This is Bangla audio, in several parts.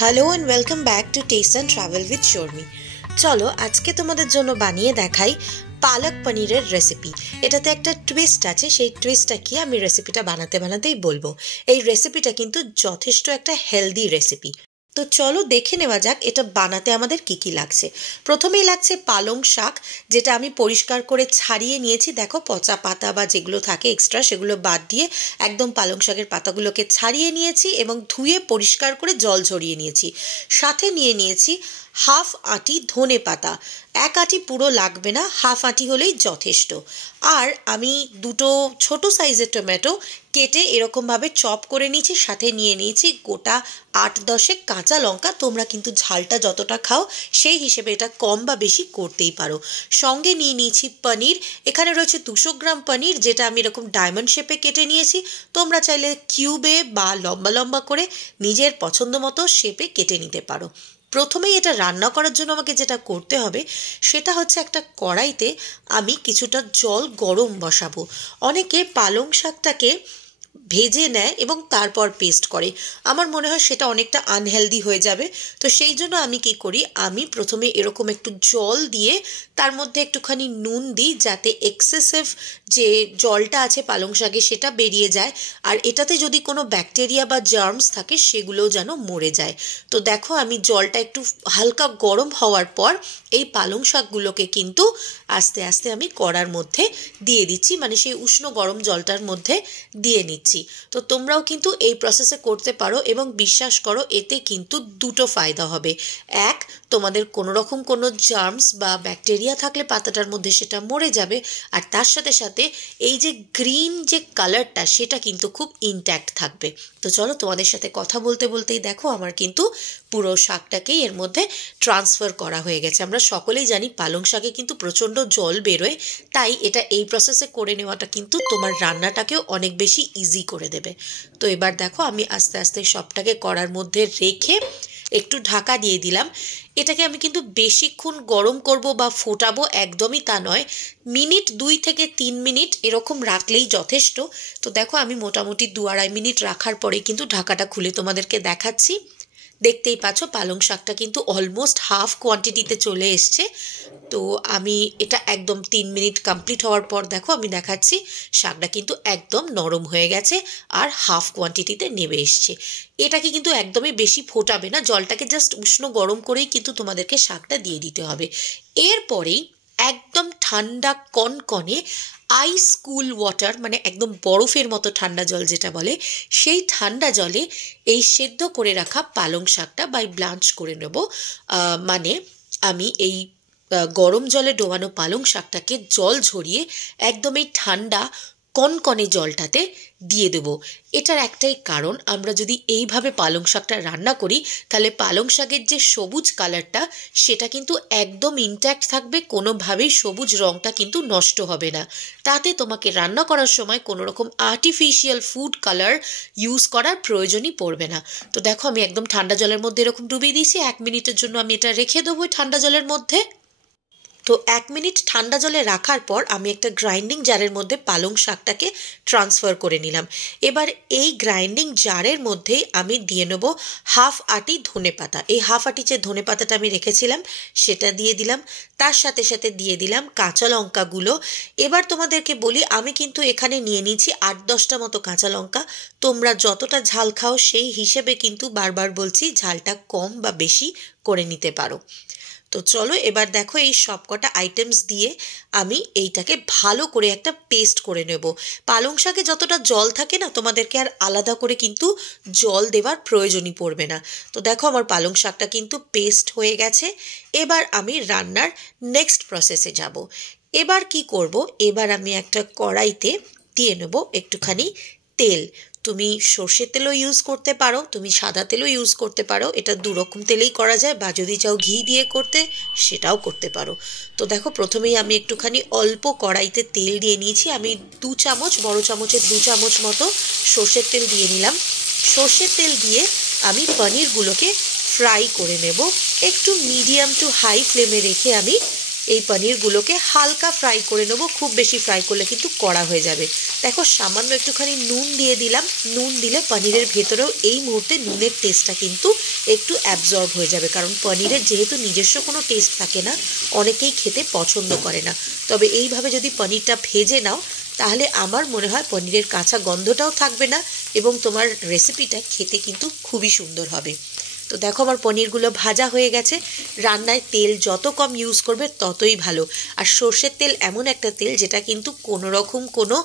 Hello and welcome back to test and travel with Sharmi. চলো আজকে তোমাদের জন্য বানিয়ে দেখাই পালক পনিরের রেসিপি। এটাতে একটা টুইস্ট আছে, সেই টুইস্টটা কি আমি রেসিপিটা বানাতেই বলবো। এই রেসিপিটা কিন্তু যথেষ্ট একটা হেলদি রেসিপি। তো চলো দেখে নেওয়া যাক এটা বানাতে আমাদের কি কি লাগছে। প্রথমেই লাগছে পালং শাক, যেটা আমি পরিষ্কার করে ছাড়িয়ে নিয়েছি। দেখো পচা পাতা বা যেগুলো থাকে এক্সট্রা সেগুলো বাদ দিয়ে একদম পালং শাকের পাতাগুলোকে ছাড়িয়ে নিয়েছি এবং ধুয়ে পরিষ্কার করে জল ঝরিয়ে নিয়েছি। সাথে নিয়ে নিয়েছি হাফ আঁটি ধনে পাতা। এক আঁটি পুরো লাগবে না, হাফ আঁটি হলেই যথেষ্ট। আর আমি দুটো ছোট সাইজের টমেটো কেটে এরকমভাবে চপ করে নিয়েছি। সাথে নিয়ে নিয়েছি গোটা 8-10 কাঁচা লঙ্কা। তোমরা কিন্তু ঝালটা যতটা খাও সেই হিসেবে এটা কম বা বেশি করতেই পারো। সঙ্গে নিয়ে নিয়েছি পনির। এখানে রয়েছে 200 গ্রাম পনির, যেটা আমি এরকম ডায়মন্ড শেপে কেটে নিয়েছি। তোমরা চাইলে কিউবে বা লম্বা লম্বা করে নিজের পছন্দ মতো শেপে কেটে নিতে পারো। প্রথমেই এটা রান্না করার জন্য আমাকে যেটা করতে হবে সেটা হচ্ছে একটা কড়াইতে আমি কিছুটা জল গরম বসাবো। অনেকে পালং শাকটাকে ভেজে নেয় এবং তারপর পেস্ট করে। আমার মনে হয় সেটা অনেকটা আনহেলদি হয়ে যাবে। তো সেই জন্য আমি কি করি, আমি প্রথমে এরকম একটু জল দিয়ে তার মধ্যে একটুখানি নুন দিই, যাতে এক্সেসিভ যে জলটা আছে পালং শাকে সেটা বেরিয়ে যায়। আর এটাতে যদি কোনো ব্যাকটেরিয়া বা জার্মস থাকে সেগুলোও যেন মরে যায়। তো দেখো আমি জলটা একটু হালকা গরম হওয়ার পর এই পালং শাকগুলোকে কিন্তু আস্তে আস্তে আমি কড়ার মধ্যে দিয়ে দিচ্ছি, মানে সেই উষ্ণ গরম জলটার মধ্যে দিয়ে নিচ্ছি। তো তোমরাও কিন্তু এই প্রসেসে করতে পারো এবং বিশ্বাস করো এতে কিন্তু দুটো ফায়দা হবে। এক, তোমাদের কোনো রকম কোনো জার্মস বা ব্যাকটেরিয়া থাকলে পাতাটার মধ্যে সেটা মরে যাবে। আর তার সাথে সাথে এই যে গ্রিন যে কালারটা সেটা কিন্তু খুব ইনট্যাক্ট থাকবে। তো চলো তোমাদের সাথে কথা বলতে বলতেই দেখো আমার কিন্তু পুরো শাকটাকেই এর মধ্যে ট্রান্সফার করা হয়ে গেছে। আমরা সকলেই জানি পালং শাকে কিন্তু প্রচণ্ড জল বেরোয়, তাই এটা এই প্রসেসে করে নেওয়াটা কিন্তু তোমার রান্নাটাকেও অনেক বেশি ইজি করে দেবে। তো এবার দেখো আমি আস্তে আস্তে সবটাকে কড়ার মধ্যে রেখে একটু ঢাকা দিয়ে দিলাম। এটাকে আমি কিন্তু বেশিক্ষণ গরম করব বা ফোটাবো একদমই তা নয়। মিনিট 2 থেকে 3 মিনিট এরকম রাখলেই যথেষ্ট। তো দেখো আমি মোটামুটি 2-2.5 মিনিট রাখার পরে কিন্তু ঢাকাটা খুলে তোমাদেরকে দেখাচ্ছি। দেখতেই পাচ্ছ পালং শাকটা কিন্তু অলমোস্ট হাফ কোয়ান্টিটিতে চলে এসছে। তো আমি এটা একদম 3 মিনিট কমপ্লিট হওয়ার পর দেখো আমি দেখাচ্ছি শাকটা কিন্তু একদম নরম হয়ে গেছে আর হাফ কোয়ান্টিটিতে নেমে এসছে। এটাকে কিন্তু একদমই বেশি ফোটাবে না, জলটাকে জাস্ট উষ্ণ গরম করেই কিন্তু তোমাদেরকে শাকটা দিয়ে দিতে হবে। এরপরেই একদম ঠান্ডা কনকনে আইস কুল ওয়াটার, মানে একদম বরফের মতো ঠান্ডা জল যেটা বলে, সেই ঠান্ডা জলে এই সেদ্ধ করে রাখা পালং শাকটা ব্লাঞ্চ করে নেব। মানে আমি এই গরম জলে ডোবানো পালং শাকটাকে জল ঝরিয়ে একদম এই ঠান্ডা কনকনে জলটাতে দিয়ে দেবো। এটার একটাই কারণ, আমরা যদি এইভাবে পালং শাকটা রান্না করি তাহলে পালং শাকের যে সবুজ কালারটা সেটা কিন্তু একদম ইনট্যাক্ট থাকবে, কোনোভাবেই সবুজ রঙটা কিন্তু নষ্ট হবে না। তাতে তোমাকে রান্না করার সময় কোনো রকম আর্টিফিশিয়াল ফুড কালার ইউজ করার প্রয়োজনই পড়বে না। তো দেখো আমি একদম ঠান্ডা জলের মধ্যে এরকম ডুবিয়ে দিয়েছি। 1 মিনিটের জন্য আমি এটা রেখে দেবো ঠান্ডা জলের মধ্যে। তো 1 মিনিট ঠান্ডা জলে রাখার পর আমি একটা গ্রাইন্ডিং জারের মধ্যে পালং শাকটাকে ট্রান্সফার করে নিলাম। এবার এই গ্রাইন্ডিং জারের মধ্যেই আমি দিয়ে নেব হাফ আঁটি ধনে পাতা। এই হাফ আঁটি যে ধনে পাতাটা আমি রেখেছিলাম সেটা দিয়ে দিলাম। তার সাথে সাথে দিয়ে দিলাম কাঁচা লঙ্কাগুলো। এবার তোমাদেরকে বলি আমি কিন্তু এখানে নিয়ে নিয়েছি 8-10টা মতো কাঁচা লঙ্কা। তোমরা যতটা ঝাল খাও সেই হিসেবে কিন্তু বারবার বলছি ঝালটা কম বা বেশি করে নিতে পারো। তো চলো এবার দেখো এই সবকটা আইটেমস দিয়ে আমি এইটাকে ভালো করে একটা পেস্ট করে নেব। পালং শাকে যতটা জল থাকে না, তোমাদেরকে আর আলাদা করে কিন্তু জল দেওয়ার প্রয়োজনই পড়বে না। তো দেখো আমার পালং শাকটা কিন্তু পেস্ট হয়ে গেছে। এবার আমি রান্নার নেক্সট প্রসেসে যাব। এবার কি করব, এবার আমি একটা কড়াইতে দিয়ে নেব একটুখানি তেল। তুমি সর্ষের তেলও ইউজ করতে পারো, তুমি সাদা তেলও ইউজ করতে পারো, এটা 2 রকম তেলেই করা যায়, বা যদি চাও ঘি দিয়ে করতে সেটাও করতে পারো। তো দেখো প্রথমেই আমি একটুখানি অল্প কড়াইতে তেল দিয়ে নিয়েছি। আমি 2 চামচ, বড় চামচের 2 চামচ মতো সর্ষের তেল দিয়ে নিলাম। সর্ষের তেল দিয়ে আমি পনিরগুলোকে ফ্রাই করে নেব। একটু মিডিয়াম টু হাই ফ্লেমে রেখে আমি এই পনিরগুলোকে হালকা ফ্রাই করে নেবো, খুব বেশি ফ্রাই করলে কিন্তু কড়া হয়ে যাবে। দেখো সামান্য একটুখানি নুন দিয়ে দিলাম, নুন দিলে পনিরের ভেতরেও এই মুহূর্তে নুনের টেস্টটা কিন্তু একটু অ্যাবজর্ব হয়ে যাবে, কারণ পনিরের যেহেতু নিজস্ব কোনো টেস্ট থাকে না, অনেকেই খেতে পছন্দ করে না। তবে এইভাবে যদি পনিরটা ভেজে নাও তাহলে আমার মনে হয় পনিরের কাঁচা গন্ধটাও থাকবে না এবং তোমার রেসিপিটা খেতে কিন্তু খুবই সুন্দর হবে। তো দেখো আমার পনিরগুলো ভাজা হয়ে গেছে। রান্নায় তেল যত কম ইউজ করবে ততই ভালো। আর সর্ষের তেল এমন একটা তেল যেটা কিন্তু কোনো রকম কোনো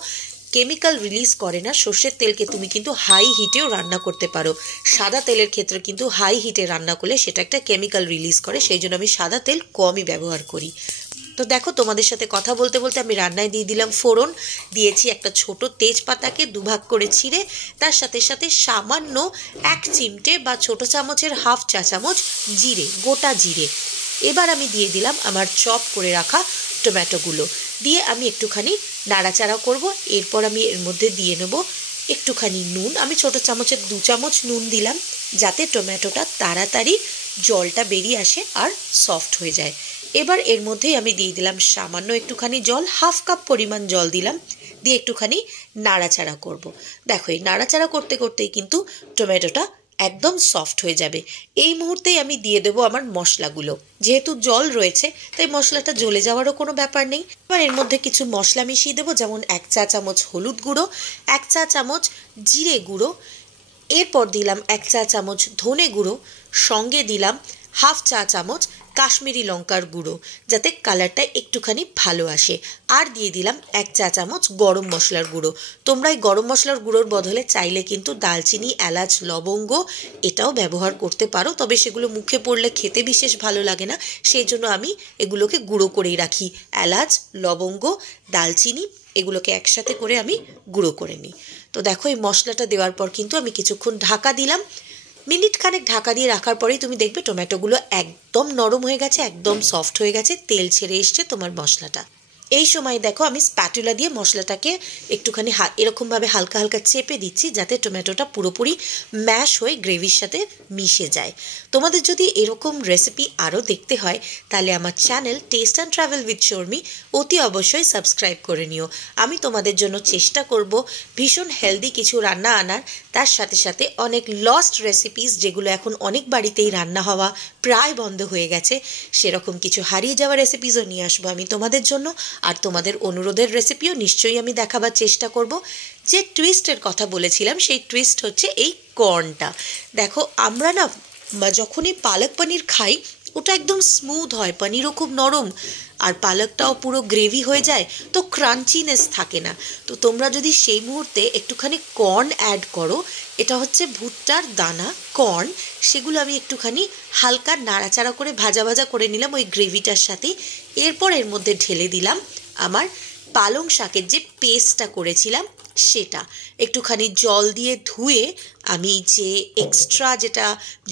কেমিক্যাল রিলিজ করে না। সর্ষের তেলকে তুমি কিন্তু হাই হিটেও রান্না করতে পারো। সাদা তেলের ক্ষেত্রে কিন্তু হাই হিটে রান্না করলে সেটা একটা কেমিক্যাল রিলিজ করে, সেই জন্য আমি সাদা তেল কমই ব্যবহার করি। তো দেখো তোমাদের সাথে কথা বলতে বলতে আমি রান্নায় দিয়ে দিলাম ফোড়ন, দিয়েছি একটা ছোট তেজপাতাকে দুভাগ করে ছিঁড়ে, তার সাথে সাথে সামান্য 1 চিমটে বা ছোট চামচের হাফ চা চামচ জিরে, গোটা জিরে। এবার আমি দিয়ে দিলাম আমার চপ করে রাখা টমেটোগুলো, দিয়ে আমি একটুখানি নাড়াচাড়া করব। এরপর আমি এর মধ্যে দিয়ে নেব একটুখানি নুন। আমি ছোট চামচের 2 চামচ নুন দিলাম যাতে টমেটোটা তাড়াতাড়ি জলটা বেরিয়ে আসে আর সফট হয়ে যায়। এবার এর মধ্যেই আমি দিয়ে দিলাম সামান্য একটুখানি জল, হাফ কাপ পরিমাণ জল দিলাম, দিয়ে একটুখানি নাড়াচাড়া করব। দেখো এই নাড়াচাড়া করতে করতেই কিন্তু টমেটোটা একদম সফট হয়ে যাবে। এই মুহূর্তেই আমি দিয়ে দেবো আমার মশলাগুলো। যেহেতু জল রয়েছে তাই মশলাটা জ্বলে যাওয়ারও কোনো ব্যাপার নেই। এবার এর মধ্যে কিছু মশলা মিশিয়ে দেবো, যেমন 1 চা চামচ হলুদ গুঁড়ো, 1 চা চামচ জিরে গুঁড়ো, এরপর দিলাম 1 চা চামচ ধনে গুঁড়ো, সঙ্গে দিলাম হাফ চা চামচ কাশ্মীরি লঙ্কার গুঁড়ো যাতে কালারটা একটুখানি ভালো আসে, আর দিয়ে দিলাম 1 চা চামচ গরম মশলার গুঁড়ো। তোমরা এই গরম মশলার গুঁড়োর বদলে চাইলে কিন্তু দালচিনি, এলাচ, লবঙ্গ এটাও ব্যবহার করতে পারো, তবে সেগুলো মুখে পড়লে খেতে বিশেষ ভালো লাগে না, সেই জন্য আমি এগুলোকে গুঁড়ো করেই রাখি। এলাচ, লবঙ্গ, দালচিনি এগুলোকে একসাথে করে আমি গুঁড়ো করে নিই। তো দেখো এই মশলাটা দেওয়ার পর কিন্তু আমি কিছুক্ষণ ঢাকা দিলাম। মিনিট খানেক ঢাকা দিয়ে রাখার পরেই তুমি দেখবে টমেটোগুলো একদম নরম হয়ে গেছে, একদম সফট হয়ে গেছে, তেল ছেড়ে এসছে তোমার মশলাটা। এই সময় দেখো আমি স্প্যাটুলা দিয়ে মশলাটাকে একটুখানি এরকমভাবে হালকা হালকা চেপে দিচ্ছি যাতে টমেটোটা পুরোপুরি ম্যাশ হয়ে গ্রেভির সাথে মিশে যায়। তোমাদের যদি এরকম রেসিপি আরও দেখতে হয় তাহলে আমার channel test and travel with Sharmi অতি অবশ্যই সাবস্ক্রাইব করে নিও। আমি তোমাদের জন্য চেষ্টা করব ভীষণ হেলদি কিছু রান্না আনার, তার সাথে সাথে অনেক লস্ট রেসিপিস যেগুলো এখন অনেক বাড়িতেই রান্না হওয়া প্রায় বন্ধ হয়ে গেছে, সেরকম কিছু হারিয়ে যাওয়া রেসিপিসও নিয়ে আসবো আমি তোমাদের জন্য। আর তোমাদের অনুরোধের রেসিপিও নিশ্চয়ই আমি দেখাবার চেষ্টা করব। যে টুইস্টের কথা বলেছিলাম সেই টুইস্ট হচ্ছে এই কর্নটা। দেখো আমরা না যখনই পালক পনির খাই ওটা একদম স্মুথ হয়, পনিরও খুব নরম আর পালকটাও পুরো গ্রেভি হয়ে যায়, তো ক্রাঞ্চিনেস থাকে না। তো তোমরা যদি সেই মুহূর্তে একটুখানি কর্ন অ্যাড করো, এটা হচ্ছে ভুট্টার দানা কর্ন, সেগুলো আমি একটুখানি হালকা নাড়াচাড়া করে ভাজা ভাজা করে নিলাম ওই গ্রেভিটার সাথে। এরপর এর মধ্যে ঢেলে দিলাম আমার পালং শাকের যে পেস্টটা করেছিলাম সেটা, একটুখানি জল দিয়ে ধুয়ে আমি যে এক্সট্রা যেটা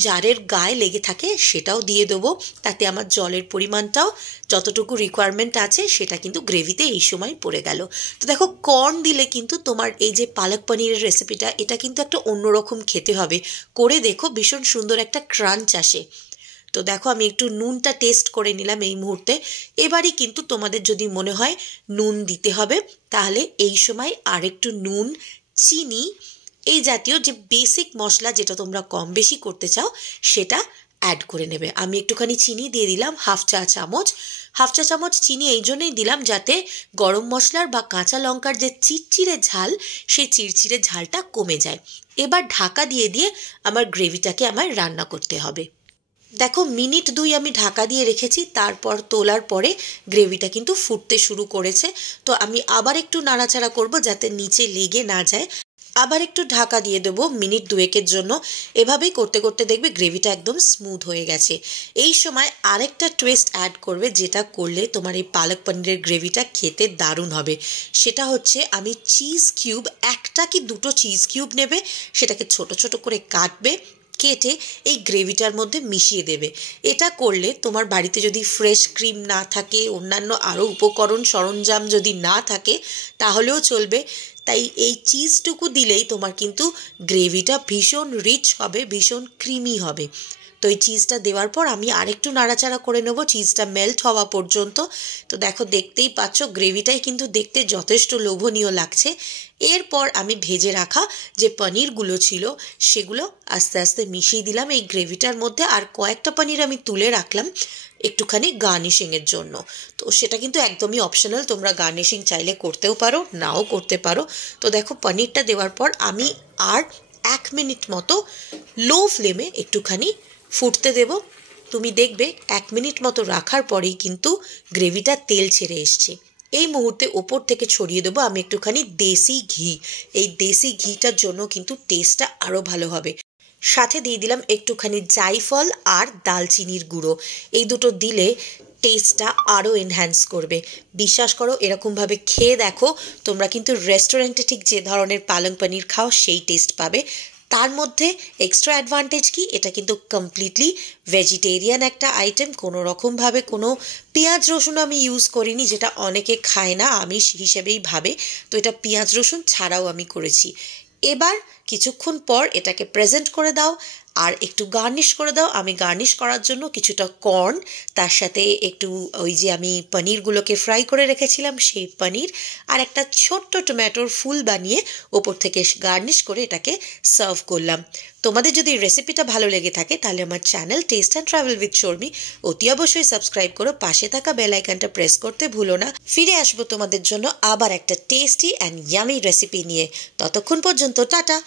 জারের গায়ে লেগে থাকে সেটাও দিয়ে দেবো, তাতে আমার জলের পরিমাণটাও যতটুকু রিকোয়ারমেন্ট আছে সেটা কিন্তু গ্রেভিতে এই সময় পড়ে গেল। তো দেখো কর্ন দিলে কিন্তু তোমার এই যে পালক পনিরের রেসিপিটা এটা কিন্তু একটা অন্যরকম খেতে হবে, করে দেখো ভীষণ সুন্দর একটা ক্রাঞ্চ আসে। তো দেখো আমি একটু নুনটা টেস্ট করে নিলাম এই মুহূর্তে। এবারই কিন্তু তোমাদের যদি মনে হয় নুন দিতে হবে তাহলে এই সময় আরেকটু নুন, চিনি, এই জাতীয় যে বেসিক মশলা যেটা তোমরা কম বেশি করতে চাও সেটা অ্যাড করে নেবে। আমি একটুখানি চিনি দিয়ে দিলাম হাফ চা চামচ। হাফ চা চামচ চিনি এই জন্যই দিলাম যাতে গরম মশলার বা কাঁচা লঙ্কার যে চিরচিরে ঝাল সেই চিরচিরে ঝালটা কমে যায়। এবার ঢাকা দিয়ে দিয়ে আমার গ্রেভিটাকে আমার রান্না করতে হবে। দেখো মিনিট 2 আমি ঢাকা দিয়ে রেখেছি, তারপর তোলার পরে গ্রেভিটা কিন্তু ফুটতে শুরু করেছে। তো আমি আবার একটু নাড়াচাড়া করব যাতে নিচে লেগে না যায়, আবার একটু ঢাকা দিয়ে দেবো মিনিট 2-এর জন্য। এভাবেই করতে করতে দেখবে গ্রেভিটা একদম স্মুথ হয়ে গেছে। এই সময় আরেকটা টুইস্ট অ্যাড করবে যেটা করলে তোমার এই পালক পনিরের গ্রেভিটা খেতে দারুণ হবে। সেটা হচ্ছে আমি চিজ কিউব, 1টা কি 2টো চিজ কিউব নেবে, সেটাকে ছোট ছোট করে কাটবে, কেটে এই গ্রেভিটার মধ্যে মিশিয়ে দেবে। এটা করলে তোমার বাড়িতে যদি ফ্রেশ ক্রিম না থাকে, অন্যান্য আরও উপকরণ সরঞ্জাম যদি না থাকে তাহলেও চলবে, তাই এই চিজটুকু দিলেই তোমার কিন্তু গ্রেভিটা ভীষণ রিচ হবে, ভীষণ ক্রিমি হবে। তো এই চিজটা দেওয়ার পর আমি আরেকটু নাড়াচাড়া করে নেব চিজটা মেল্ট হওয়া পর্যন্ত। তো দেখো দেখতেই পাচ্ছ গ্রেভিটাই কিন্তু দেখতে যথেষ্ট লোভনীয় লাগছে। এরপর আমি ভেজে রাখা যে পনিরগুলো ছিল সেগুলো আস্তে আস্তে মিশিয়ে দিলাম এই গ্রেভিটার মধ্যে, আর কয়েকটা পনির আমি তুলে রাখলাম একটুখানি গার্নিশিংয়ের জন্য। তো সেটা কিন্তু একদমই অপশনাল, তোমরা গার্নিশিং চাইলে করতেও পারো নাও করতে পারো। তো দেখো পনিরটা দেওয়ার পর আমি আর 1 মিনিট মতো লো ফ্লেমে একটুখানি ফুটতে দেব। তুমি দেখবে 1 মিনিট মতো রাখার পরেই কিন্তু গ্রেভিটা তেল ছেড়ে এসছে। এই মুহূর্তে ওপর থেকে ছড়িয়ে দেবো আমি একটুখানি দেশি ঘি। এই দেশি ঘিটার জন্য কিন্তু টেস্টটা আরও ভালো হবে। সাথে দিয়ে দিলাম একটুখানি জায়ফল আর দালচিনির গুঁড়ো। এই দুটো দিলে টেস্টটা আরও এনহ্যান্স করবে। বিশ্বাস করো এরকমভাবে খেয়ে দেখো, তোমরা কিন্তু রেস্টুরেন্টে ঠিক যে ধরনের পালং পনির খাও সেই টেস্ট পাবে। তার মধ্যে এক্সট্রা অ্যাডভান্টেজ কি, এটা কিন্তু কমপ্লিটলি ভেজিটেরিয়ান একটা আইটেম, কোনো রকমভাবে কোনো পেঁয়াজ রসুন আমি ইউজ করিনি, যেটা অনেকে খায় না আমিষ হিসেবেই ভাবে। তো এটা পেঁয়াজ রসুন ছাড়াও আমি করেছি। এবার কিছুক্ষণ পর এটাকে প্রেজেন্ট করে দাও আর একটু গার্নিশ করে দাও। আমি গার্নিশ করার জন্য কিছুটা কর্ন, তার সাথে একটু ওই যে আমি পনিরগুলোকে ফ্রাই করে রেখেছিলাম সেই পনির, আর একটা ছোট্ট টমেটোর ফুল বানিয়ে ওপর থেকে গার্নিশ করে এটাকে সার্ভ করলাম। তোমাদের যদি রেসিপিটা ভালো লেগে থাকে তাহলে আমার channel test and travel with Sharmi অতি অবশ্যই সাবস্ক্রাইব করো, পাশে থাকা বেল আইকনটা প্রেস করতে ভুলো না। ফিরে আসবো তোমাদের জন্য আবার একটা টেস্টি অ্যান্ড ইয়ামি রেসিপি নিয়ে। ততক্ষণ পর্যন্ত টাটা।